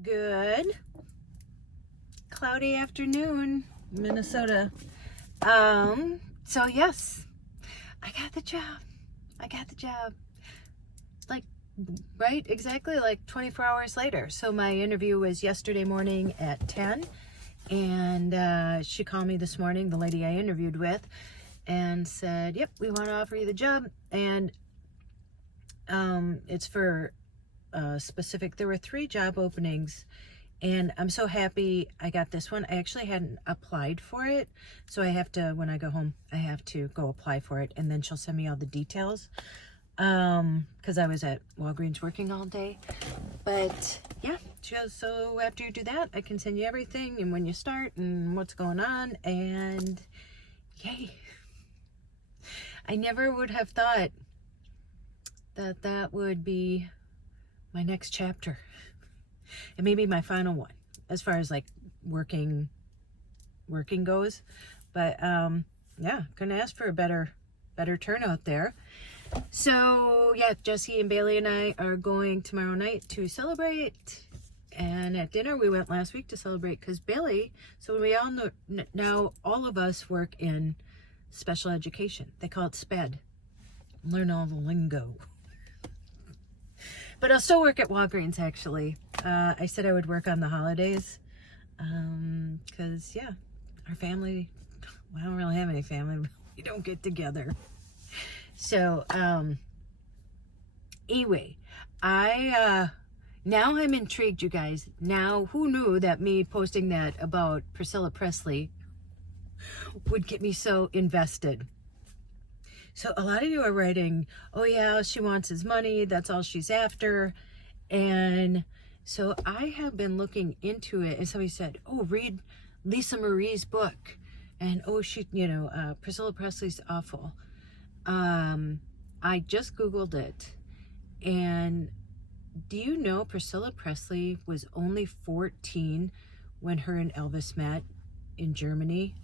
Good cloudy afternoon, Minnesota. So yes, I got the job. Like, right, exactly like 24 hours later. So my interview was yesterday morning at 10, and she called me this morning, the lady I interviewed with, and said, yep, we want to offer you the job. And it's for specific, there were 3 job openings, and I'm so happy I got this one. I actually hadn't applied for it, so I have to, when I go home, I have to go apply for it, and then she'll send me all the details, because I was at Walgreens working all day. But yeah, she goes, so after you do that, I can send you everything and when you start and what's going on, and yay. I never would have thought that that would be my next chapter, and maybe my final one as far as like working goes. But yeah, couldn't ask for a better turnout there. So yeah, Jesse and Bailey and I are going tomorrow night to celebrate, and at dinner we went last week to celebrate because Bailey, so we all know now, all of us work in special education. They call it SPED. Learn all the lingo. But I'll still work at Walgreens, actually. I said I would work on the holidays because, yeah, our family, well, I don't really have any family. We don't get together. So, anyway, now I'm intrigued, you guys. Now, who knew that me posting that about Priscilla Presley would get me so invested? So a lot of you are writing, oh yeah, she wants his money, that's all she's after. And so I have been looking into it, and somebody said, oh, read Lisa Marie's book. And oh, she, Priscilla Presley's awful. I just Googled it. And do you know Priscilla Presley was only 14 when her and Elvis met in Germany?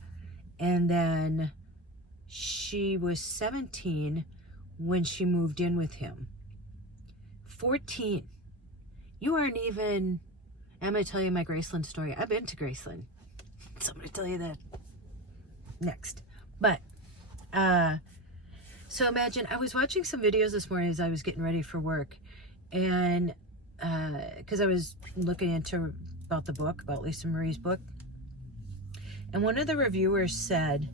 And then she was 17 when she moved in with him. 14. You aren't even... I'm going to tell you my Graceland story. I've been to Graceland. So I'm going to tell you that next. But, so imagine, I was watching some videos this morning as I was getting ready for work. And, because I was looking about the book, about Lisa Marie's book. And one of the reviewers said,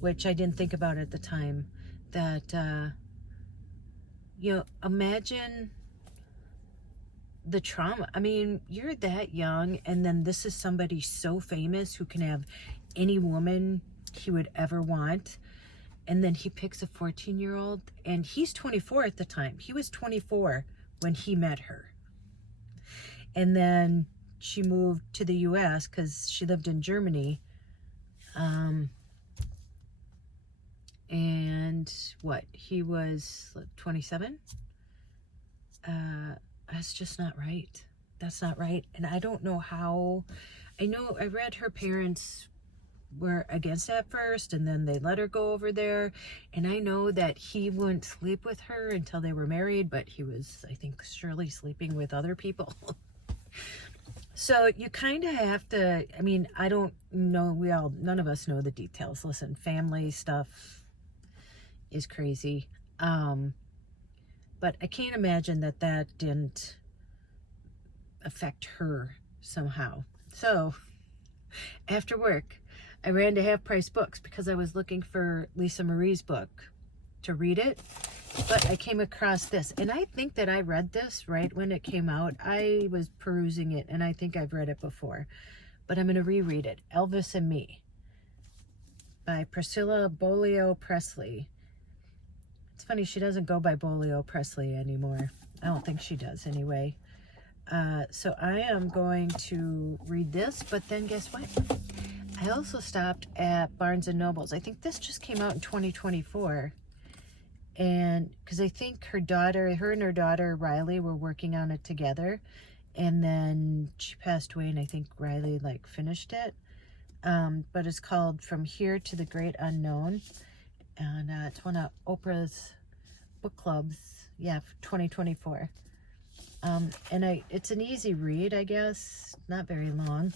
which I didn't think about at the time, that, imagine the trauma. I mean, you're that young, and then this is somebody so famous who can have any woman he would ever want, and then he picks a 14-year-old, and he's 24 at the time. He was 24 when he met her. And then she moved to the U.S. because she lived in Germany. And what, he was 27? That's just not right. That's not right. And I don't know how. I know I read her parents were against it at first, and then they let her go over there. And I know that he wouldn't sleep with her until they were married, but he was, I think, surely sleeping with other people. So you kind of have to, I mean, I don't know, none of us know the details. Listen, family stuff is crazy. But I can't imagine that didn't affect her somehow. So after work, I ran to Half Price Books because I was looking for Lisa Marie's book to read it. But I came across this, and I think that I read this right when it came out. I was perusing it, and I think I've read it before. But I'm going to reread it. Elvis and Me by Priscilla Presley. It's funny, she doesn't go by Bolio Presley anymore. I don't think she does anyway. So I am going to read this, but then guess what? I also stopped at Barnes & Noble's. I think this just came out in 2024. And because I think her and her daughter Riley were working on it together. And then she passed away, and I think Riley finished it. But it's called From Here to the Great Unknown. And it's one of Oprah's book clubs. Yeah, 2024. And it's an easy read, I guess, not very long.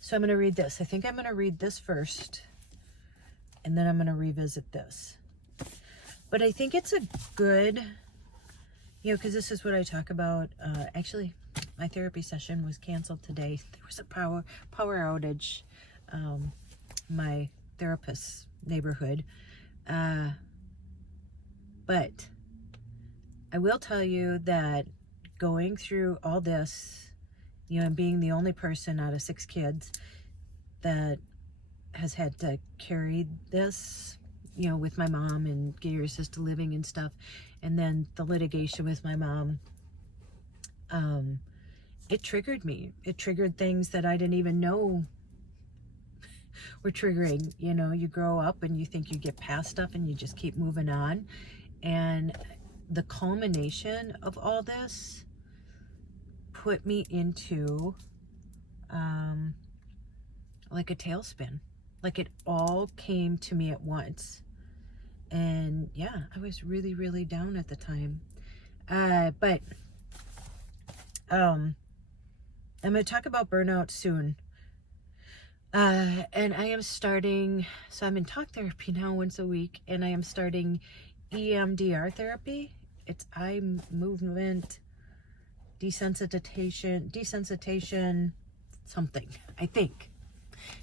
So I'm going to read this. I think I'm going to read this first, and then I'm going to revisit this. But I think it's a good, because this is what I talk about. Actually, my therapy session was canceled today. There was a power outage. My therapist's neighborhood. But I will tell you that going through all this, and being the only person out of 6 kids that has had to carry this, with my mom and get your assisted living and stuff, and then the litigation with my mom, it triggered me. It triggered things that I didn't even know were triggering. You grow up and you think you get past stuff and you just keep moving on. And the culmination of all this put me into like a tailspin. Like it all came to me at once. And yeah, I was really, really down at the time. But I'm going to talk about burnout soon. And I am starting, so I'm in talk therapy now once a week, and I am starting EMDR therapy. It's eye movement desensitization, something, I think.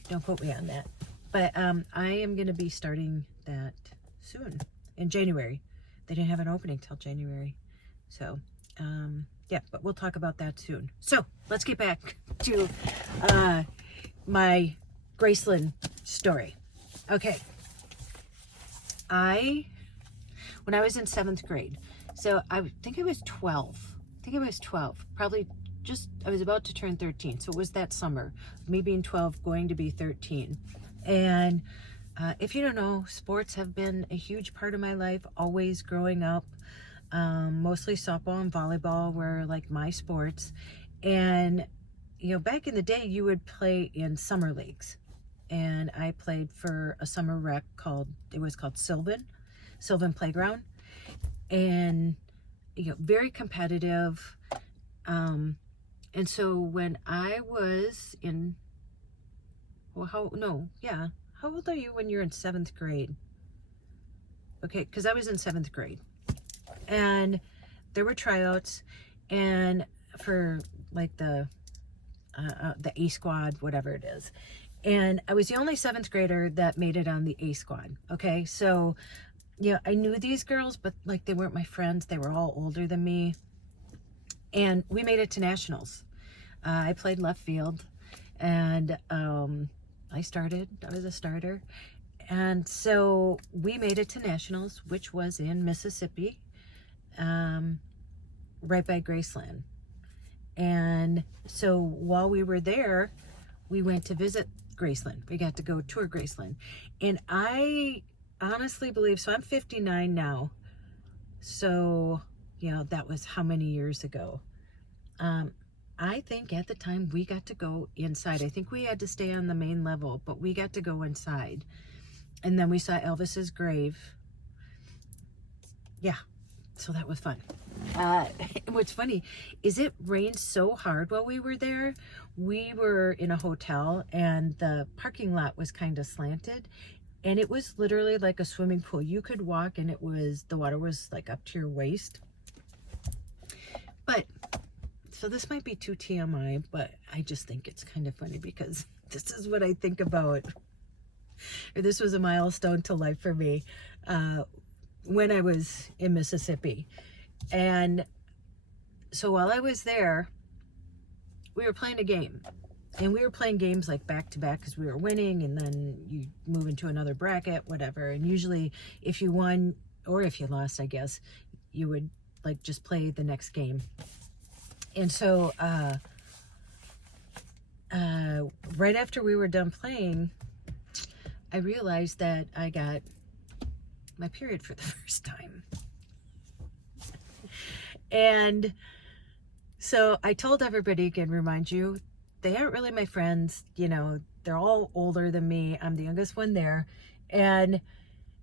Don't quote me on that. But I am going to be starting that soon, in January. They didn't have an opening till January. So, yeah, but we'll talk about that soon. So, let's get back to my Graceland story. Okay. When I was in 7th grade, so I think I was 12. Probably I was about to turn 13. So it was that summer, me being 12, going to be 13. And if you don't know, sports have been a huge part of my life, always growing up. Mostly softball and volleyball were like my sports. And, back in the day, you would play in summer leagues. And I played for a summer rec called Sylvan Playground. And, very competitive. And so when I was in, how old are you when you're in 7th grade? Okay, because I was in 7th grade. And there were tryouts, and for like the A squad, whatever it is. And I was the only 7th grader that made it on the A squad. Okay, so I knew these girls, but like they weren't my friends. They were all older than me. And we made it to nationals. I played left field, and I was a starter. And so we made it to nationals, which was in Mississippi, right by Graceland. And so while we were there, we went to visit Graceland. We got to go tour Graceland. And I honestly believe, so I'm 59 now. So, that was how many years ago? I think at the time we got to go inside. I think we had to stay on the main level, but we got to go inside. And then we saw Elvis's grave. Yeah, so that was fun. What's funny is it rained so hard while we were there. We were in a hotel, and the parking lot was kind of slanted, and it was literally like a swimming pool. You could walk, and the water was like up to your waist. But so this might be too TMI, but I just think it's kind of funny because this is what I think about, or this was a milestone to life for me when I was in Mississippi. And so while I was there, we were playing a game. And we were playing games like back to back because we were winning, and then you move into another bracket, whatever. And usually if you won, or if you lost, I guess, you would like just play the next game. And so right after we were done playing, I realized that I got my period for the first time. And so I told everybody, again, remind you, they aren't really my friends. They're all older than me. I'm the youngest one there. And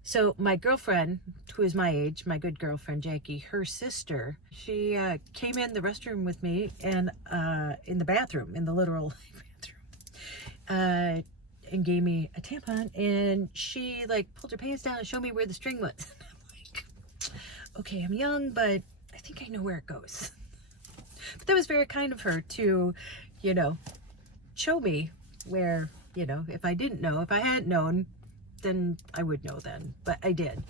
So my girlfriend, who is my age, my good girlfriend Jackie, her sister, she came in the restroom with me and in the bathroom, in the literal bathroom, and gave me a tampon, and she like pulled her pants down and showed me where the string was. I'm like, okay, I'm young, but I think I know where it goes. But that was very kind of her to, you know, show me where, you know, if I didn't know, if I hadn't known, then I would know then, but I did.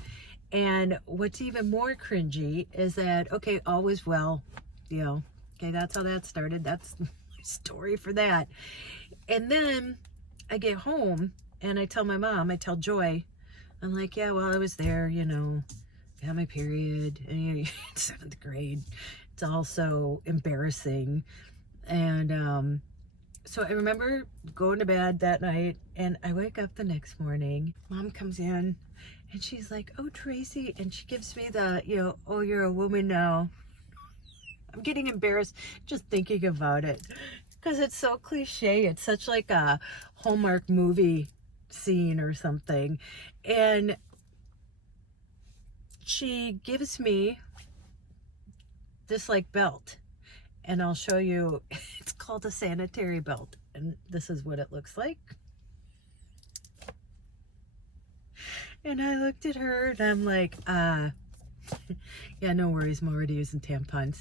And what's even more cringy is that, okay, all was well, you know, okay, that's how that started. That's my story for that. And then I get home and I tell my mom, I tell Joy, I'm like, yeah, well, I was there, you know, I had my period, and you know, in 7th grade. It's also embarrassing. And so I remember going to bed that night, and I wake up the next morning. Mom comes in, and she's like, oh, Tracey, and she gives me the, you know, oh, you're a woman now. I'm getting embarrassed just thinking about it, because it's so cliche. It's such like a Hallmark movie scene or something. And she gives me this like belt. And I'll show you, it's called a sanitary belt. And this is what it looks like. And I looked at her and I'm like, yeah, no worries. I'm already using tampons.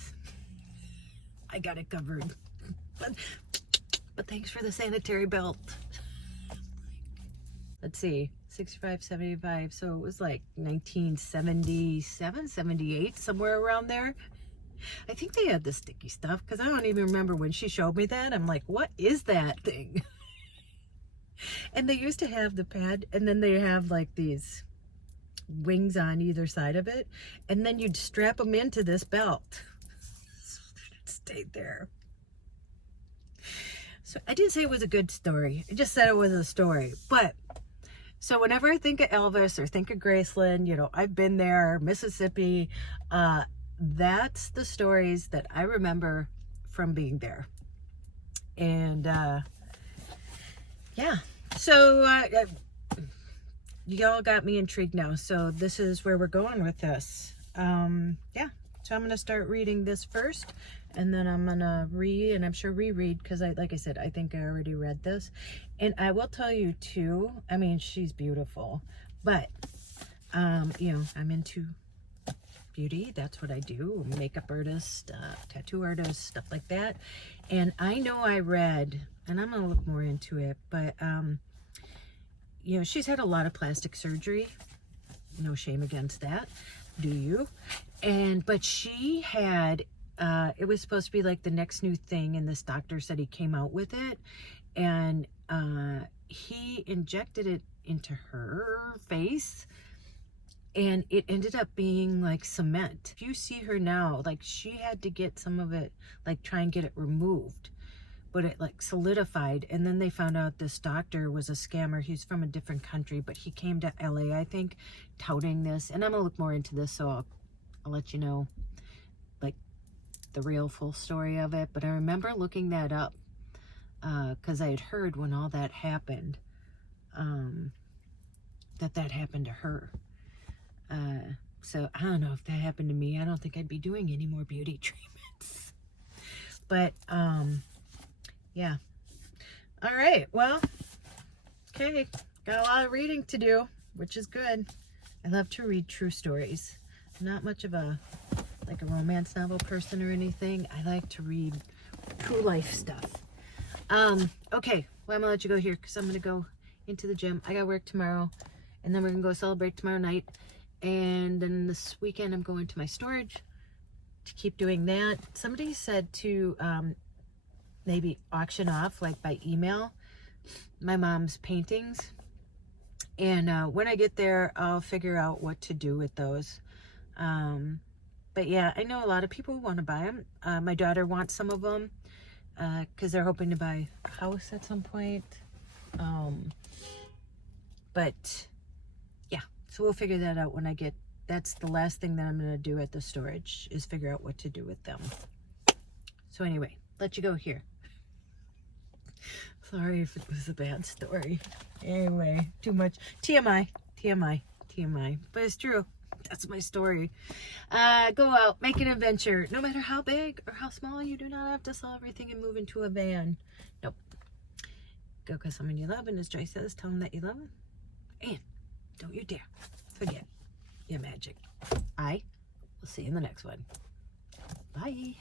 I got it covered. But thanks for the sanitary belt. Let's see, 65, 75. So it was like 1977, 78, somewhere around there. I think they had the sticky stuff, because I don't even remember when she showed me that. I'm like, what is that thing? And they used to have the pad, and then they have like these wings on either side of it, and then you'd strap them into this belt so that it stayed there. So I didn't say it was a good story. I just said it was a story. But so whenever I think of Elvis or think of Graceland, you know, I've been there, Mississippi, that's the stories that I remember from being there. And yeah, so y'all got me intrigued now. So this is where we're going with this. Yeah, so I'm gonna start reading this first, and then I'm gonna read, and I'm sure reread, because like I said, I think I already read this. And I will tell you too, I mean, she's beautiful, but you know, I'm into beauty. That's what I do. Makeup artist, tattoo artist, stuff like that. And I know I read, and I'm gonna look more into it, but you know, she's had a lot of plastic surgery. No shame against that, do you? And but she had it was supposed to be like the next new thing, and this doctor said he came out with it, and he injected it into her face, and it ended up being like cement. If you see her now, like she had to get some of it, like try and get it removed, but it like solidified. And then they found out this doctor was a scammer. He's from a different country, but he came to LA, I think, touting this. And I'm gonna look more into this, so I'll let you know like the real full story of it. But I remember looking that up because I had heard when all that happened, that happened to her. So I don't know if that happened to me. I don't think I'd be doing any more beauty treatments. But yeah. All right. Well, okay. Got a lot of reading to do, which is good. I love to read true stories. I'm not much of a romance novel person or anything. I like to read true life stuff. Okay. Well, I'm gonna let you go here because I'm gonna go into the gym. I got work tomorrow, and then we're gonna go celebrate tomorrow night. And then this weekend I'm going to my storage to keep doing that. Somebody said to maybe auction off, like by email, my mom's paintings. And when I get there, I'll figure out what to do with those. But yeah, I know a lot of people want to buy them. My daughter wants some of them because they're hoping to buy a house at some point. But yeah, so we'll figure that out when I get, that's the last thing that I'm going to do at the storage, is figure out what to do with them. So anyway, let you go here. Sorry if it was a bad story. Anyway, too much. TMI. TMI, but it's true. That's my story. Go out, make an adventure. No matter how big or how small, you do not have to sell everything and move into a van. Nope. Go kiss someone you love, and as Joy says, tell them that you love them. And don't you dare forget your magic. I will see you in the next one. Bye.